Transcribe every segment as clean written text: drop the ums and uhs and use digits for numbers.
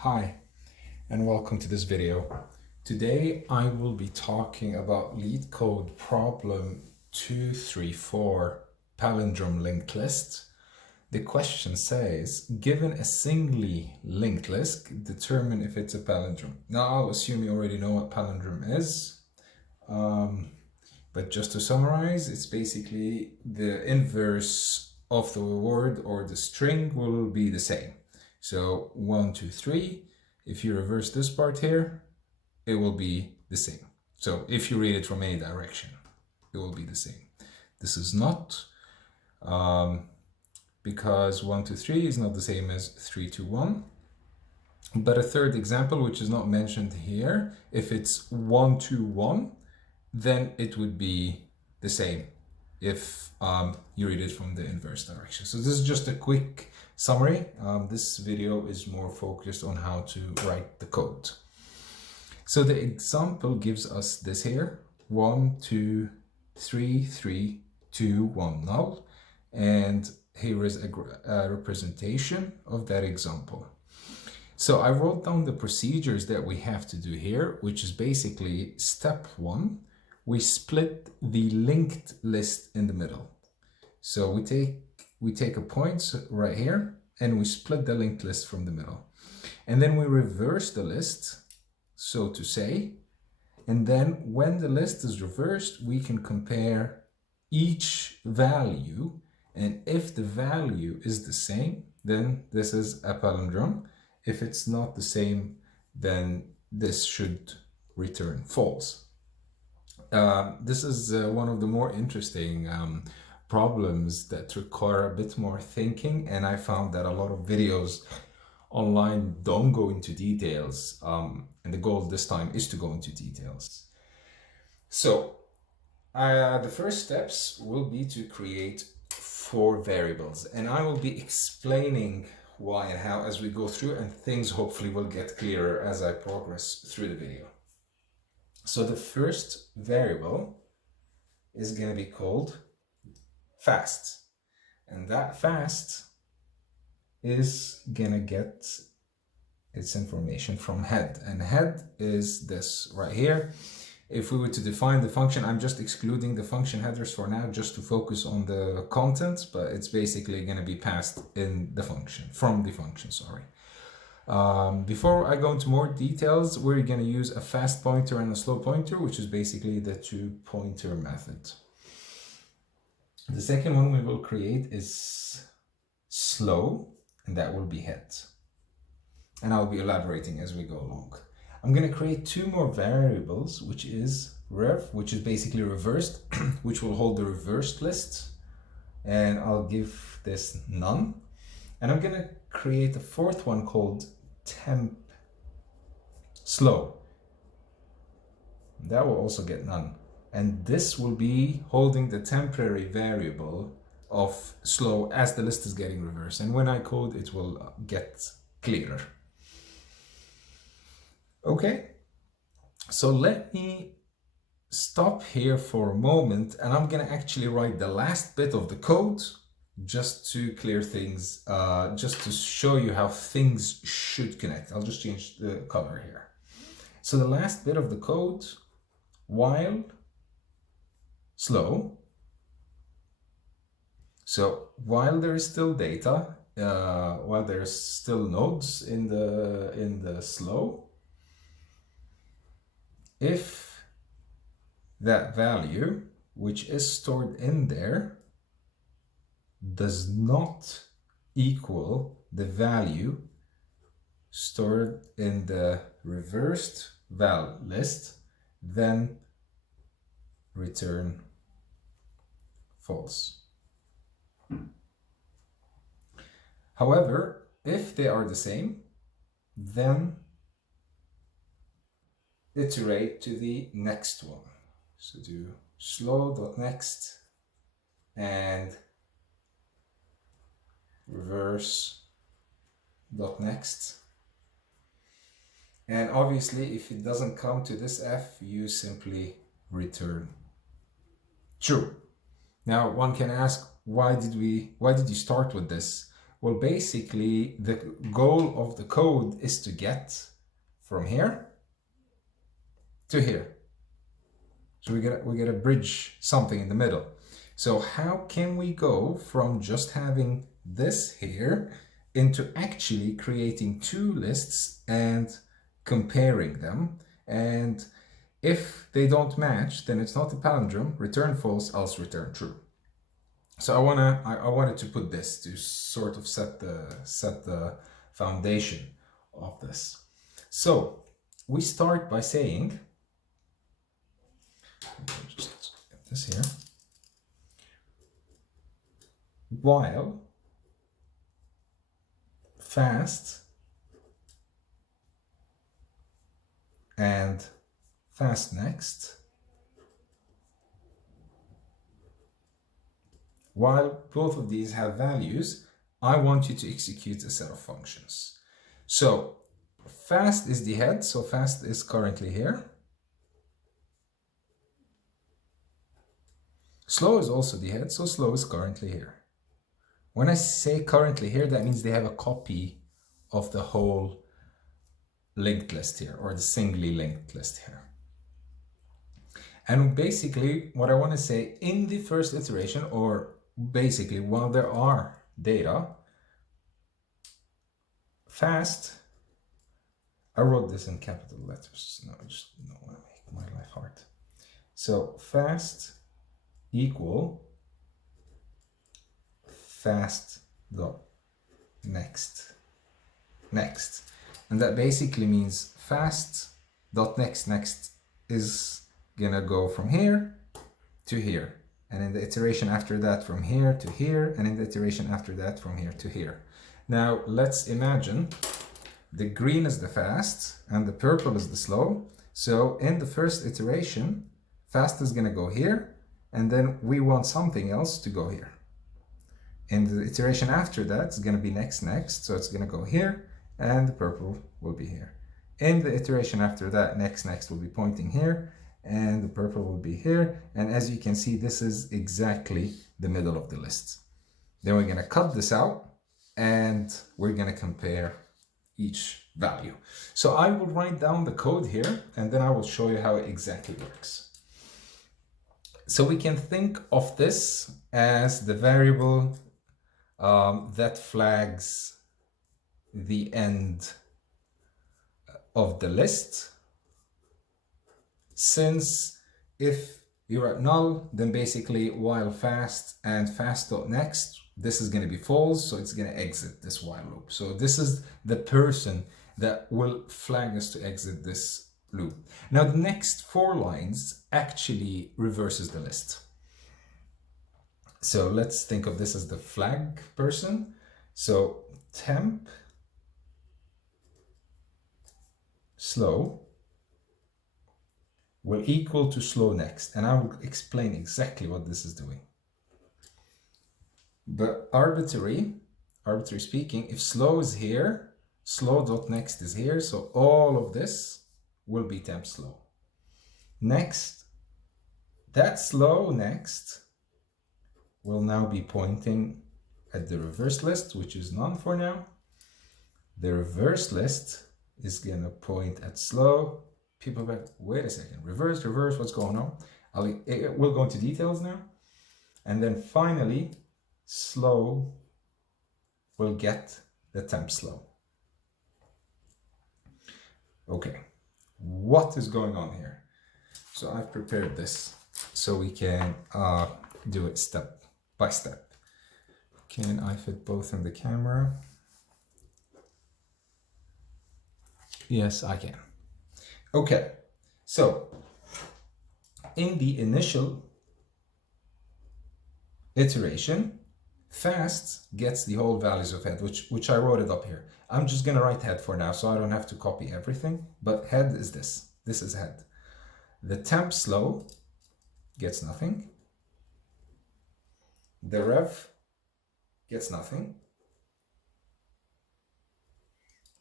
Hi, and welcome to this video. Today I will be talking about LeetCode problem 234, palindrome linked list. The question says, given a singly linked list, determine if it's a palindrome. Now I'll assume you already know what palindrome is, but just to summarize, it's basically the inverse of the word or the string will be the same. So 1, 2, 3, if you reverse this part here, it will be the same. So if you read it from any direction, it will be the same. This is not, because 1, 2, 3 is not the same as 3, 2, 1. But a third example, which is not mentioned here, if it's 1, 2, 1, then it would be the same if you read it from the inverse direction. So this is just a quick summary. This video is more focused on how to write the code. So the example gives us this here, 1, 2, 3, 3, 2, 1 null. And here is a representation of that example. So I wrote down the procedures that we have to do here, which is basically step 1. We split the linked list in the middle. So we take a point right here and we split the linked list from the middle. And then we reverse the list, so to say. And then when the list is reversed, we can compare each value. And if the value is the same, then this is a palindrome. If it's not the same, then this should return false. This is one of the more interesting problems that require a bit more thinking, and I found that a lot of videos online don't go into details, and the goal this time is to go into details. So the first steps will be to create 4 variables, and I will be explaining why and how as we go through, and things hopefully will get clearer as I progress through the video. So the first variable is going to be called fast, and that fast is going to get its information from head, and head is this right here. If we were to define the function, I'm just excluding the function headers for now just to focus on the content, but it's basically going to be passed in the function, from the function, sorry. Before I go into more details, we're going to use a fast pointer and a slow pointer, which is basically the 2-pointer method. The second one we will create is slow, and that will be head. And I'll be elaborating as we go along. I'm going to create 2 more variables, which is rev, which is basically reversed, which will hold the reversed list. And I'll give this none. And I'm going to create a 4th one called temp slow. That will also get none. And this will be holding the temporary variable of slow as the list is getting reversed. And when I code, it will get clearer. Okay, so let me stop here for a moment, and I'm going to actually write the last bit of the code just to clear things, just to show you how things should connect. I'll just change the color here. So the last bit of the code, while slow. So while there is still data, while there's still nodes in the slow, if that value, which is stored in there, does not equal the value stored in the reversed val list, then return false. However, if they are the same, then iterate to the next one. So do slow.next and reverse.next. And obviously, if it doesn't come to this f, you simply return true. Now, one can ask, why did you start with this? Well, basically, the goal of the code is to get from here to here. So we gotta bridge something in the middle. So how can we go from just having this here into actually creating two lists and comparing them? And if they don't match, then it's not a palindrome. Return false, else return true. So I wanted to put this to sort of set the foundation of this. So we start by saying, just get this here, while fast and fast.next, while both of these have values, I want you to execute a set of functions. So fast is the head, so fast is currently here. Slow is also the head, so slow is currently here. When I say currently here, that means they have a copy of the whole linked list here, or the singly linked list here. And basically what I want to say in the first iteration, or basically while there are data, fast, I wrote this in capital letters, no, I just don't want to make my life hard. So fast equal fast.next next, and that basically means fast.next is gonna go from here to here, and in the iteration after that from here to here, and in the iteration after that from here to here. Now let's imagine the green is the fast and the purple is the slow. So in the first iteration, fast is gonna go here, and then we want something else to go here. In the iteration after that, it's going to be next, so it's going to go here, and the purple will be here. In the iteration after that, next will be pointing here, and the purple will be here. And as you can see, this is exactly the middle of the list. Then we're going to cut this out, and we're going to compare each value. So I will write down the code here, and then I will show you how it exactly works. So we can think of this as the variable that flags the end of the list. Since if you're at null, then basically while fast and fast.next, this is going to be false, so it's going to exit this while loop. So this is the person that will flag us to exit this loop. Now the next 4 lines actually reverses the list. So let's think of this as the flag person. So temp slow will equal to slow next, and I will explain exactly what this is doing. But arbitrary speaking, if slow is here, slow.next is here, so all of this will be temp slow. Next, that slow next will now be pointing at the reverse list, which is none for now. The reverse list is gonna point at slow. People are like, wait a second, reverse, what's going on? We'll go into details now. And then finally, slow will get the temp slow. Okay, what is going on here? So I've prepared this so we can do it step by step. Can I fit both in the camera? Yes, I can. Okay, so in the initial iteration, fast gets the whole values of head, which I wrote it up here. I'm just gonna write head for now, so I don't have to copy everything, but head is this. This is head. The temp slow gets nothing. The rev gets nothing.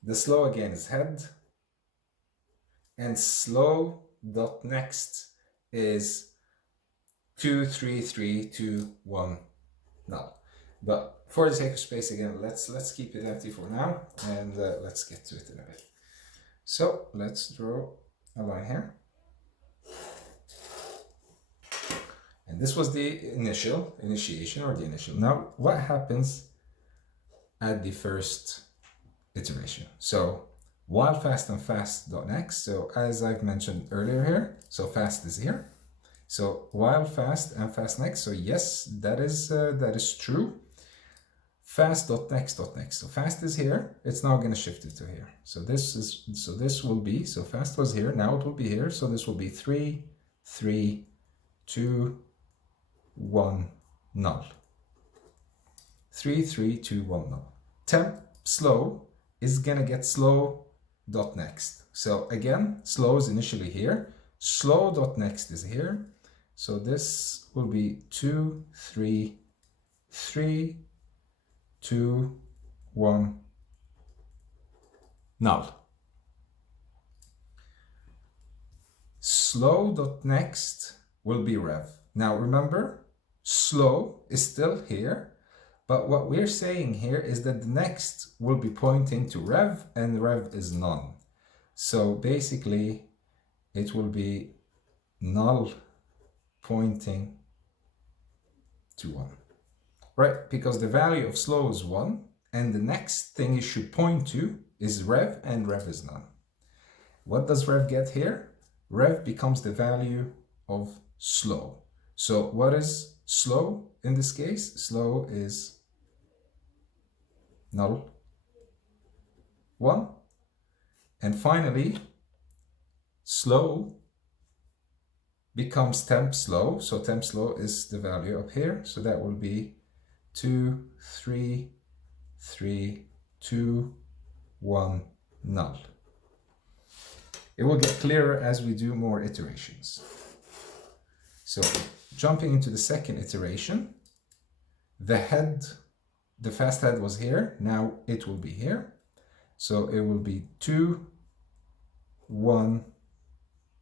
The slow again is head. And slow.next is 2, 3, 3, 2, 1, null. But for the sake of space again, let's keep it empty for now, and let's get to it in a bit. So let's draw a line here. And this was the initiation or the initial. Now, what happens at the first iteration? So while fast and fast.next, so as I've mentioned earlier here, so fast is here. So while fast and fast.next, so yes, that is true. Fast.next.next. So fast is here, it's now going to shift it to here. So this will be, so fast was here, now it will be here. So this will be 3, 3, 2, 1, null. 3, 3, 2, 1, null. Temp slow is going to get slow.next. So again, slow is initially here. Slow.next is here. So this will be 2, 3, 3, 2, 1, null. Slow.next will be rev. Now remember, slow is still here, but what we're saying here is that the next will be pointing to rev, and rev is none. So basically, it will be null pointing to 1. Right, because the value of slow is 1, and the next thing it should point to is rev, and rev is none. What does rev get here? Rev becomes the value of slow. So what is slow in this case? Slow is null 1. And finally, slow becomes temp slow. So temp slow is the value up here. So that will be 2, 3, 3, 2, 1, null. It will get clearer as we do more iterations. So jumping into the second iteration, the fast head was here, now it will be here. So it will be 2, 1,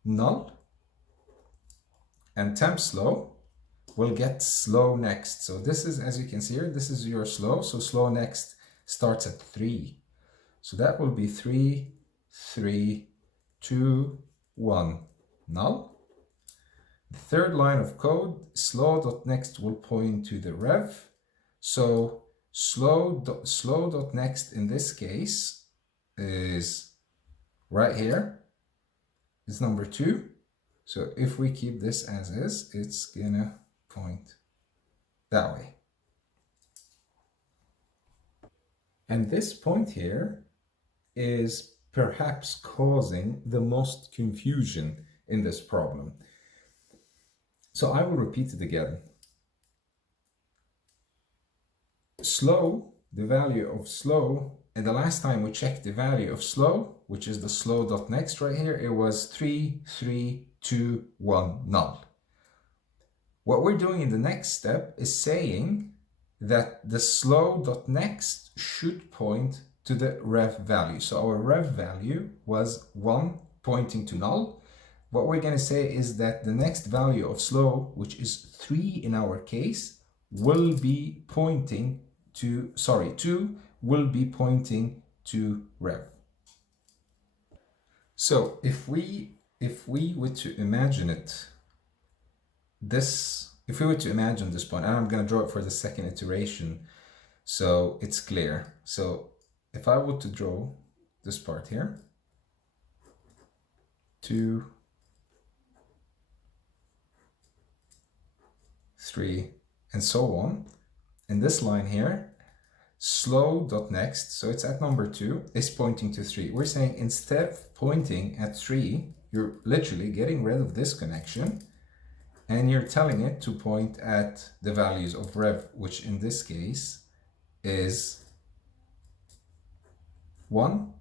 null. And temp slow will get slow next. So this is, as you can see here, this is your slow. So slow next starts at 3. So that will be 3, 3, 2, 1, null. The third line of code, slow.next will point to the rev. So slow.next in this case is right here, is number 2. So if we keep this as is, it's gonna point that way. And this point here is perhaps causing the most confusion in this problem. So I will repeat it again. Slow, the value of slow, and the last time we checked the value of slow, which is the slow.next right here, it was 3, 3, 2, 1, null. What we're doing in the next step is saying that the slow.next should point to the rev value. So our rev value was 1 pointing to null. What we're going to say is that the next value of slow, which is 3 in our case, will be pointing to, 2 will be pointing to rev. So if we were to imagine this point, and I'm going to draw it for the second iteration so it's clear. So if I were to draw this part here, 2, 3, and so on, in this line here, slow.next, so it's at number 2, is pointing to 3. We're saying instead of pointing at 3, you're literally getting rid of this connection and you're telling it to point at the values of rev, which in this case is 1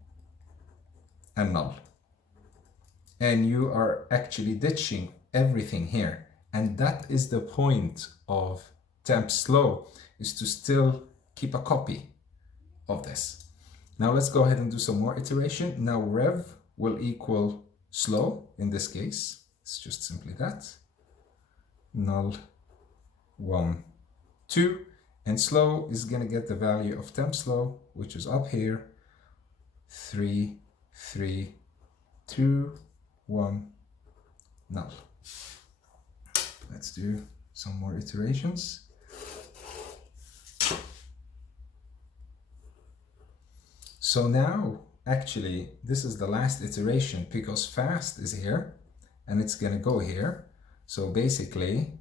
and null. And you are actually ditching everything here. And that is the point of temp slow, is to still keep a copy of this. Now let's go ahead and do some more iteration. Now rev will equal slow in this case. It's just simply that. Null 1, 2. And slow is going to get the value of temp slow, which is up here, 3, 3, 2, 1, null. Let's do some more iterations. So now, actually, this is the last iteration because fast is here and it's going to go here. So basically,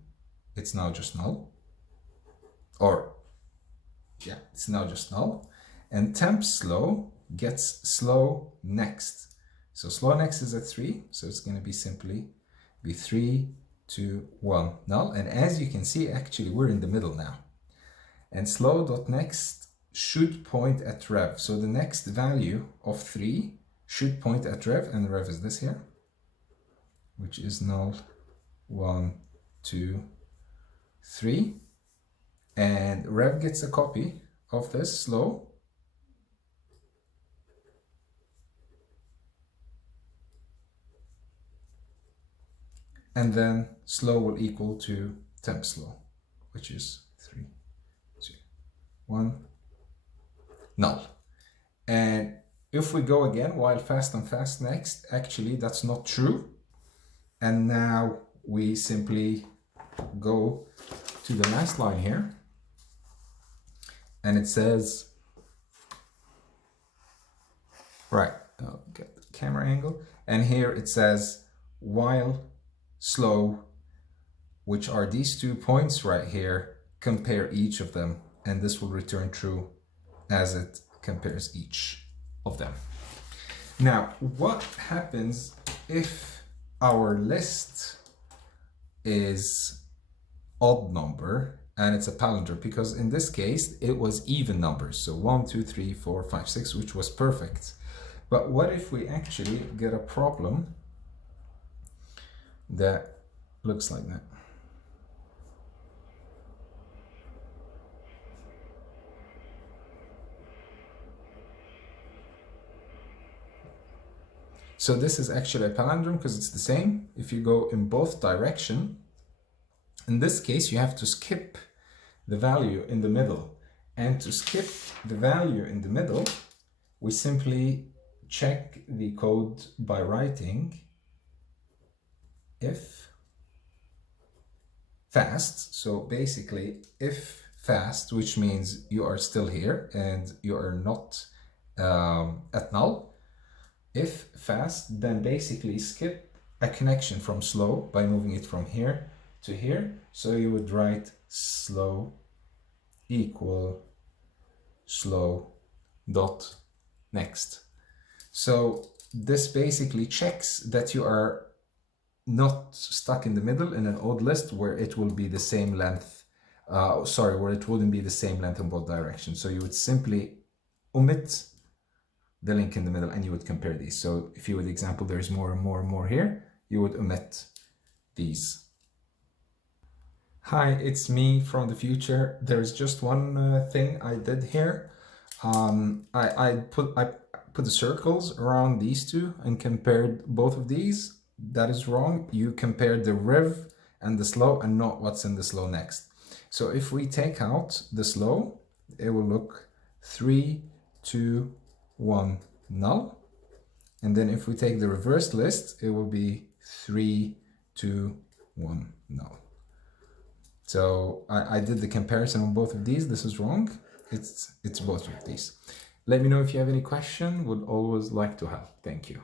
it's now just null. Or, yeah, it's now just null. And temp slow gets slow next. So slow next is at 3. So it's going to be simply be 3, 2, 1, null. And as you can see, actually, we're in the middle now. And slow.next should point at rev. So the next value of 3 should point at rev, and rev is this here, which is null, 1, 2, 3. And rev gets a copy of this slow. And then slow will equal to temp slow, which is 3, 2, 1, null. And if we go again while fast and fast next, actually that's not true. And now we simply go to the last line here. And it says, right, I'll get the camera angle. And here it says, while slow, which are these 2 points right here, compare each of them. And this will return true as it compares each of them. Now, what happens if our list is odd number and it's a palindrome? Because in this case, it was even numbers. So 1, 2, 3, 4, 5, 6, which was perfect. But what if we actually get a problem that looks like that? So this is actually a palindrome because it's the same. If you go in both directions, in this case, you have to skip the value in the middle. And to skip the value in the middle, we simply check the code by writing if fast. So basically, if fast, which means you are still here and you are not at null. If fast, then basically skip a connection from slow by moving it from here to here. So you would write slow equal slow dot next. So this basically checks that you are not stuck in the middle in an odd list where it will be the same length, where it wouldn't be the same length in both directions. So you would simply omit the link in the middle and you would compare these. So if you would example, there's more and more and more here, you would omit these. Hi, it's me from the future. There's just one thing I did here. I put the circles around these two and compared both of these. That is wrong. You compared the rev and the slow and not what's in the slow next. So if we take out the slow, it will look 3, 2, 1, null. And then if we take the reversed list, it will be 3, 2, 1, null. So I did the comparison on both of these. This is wrong. It's both of these. Let me know if you have any question. Would always like to help. Thank you.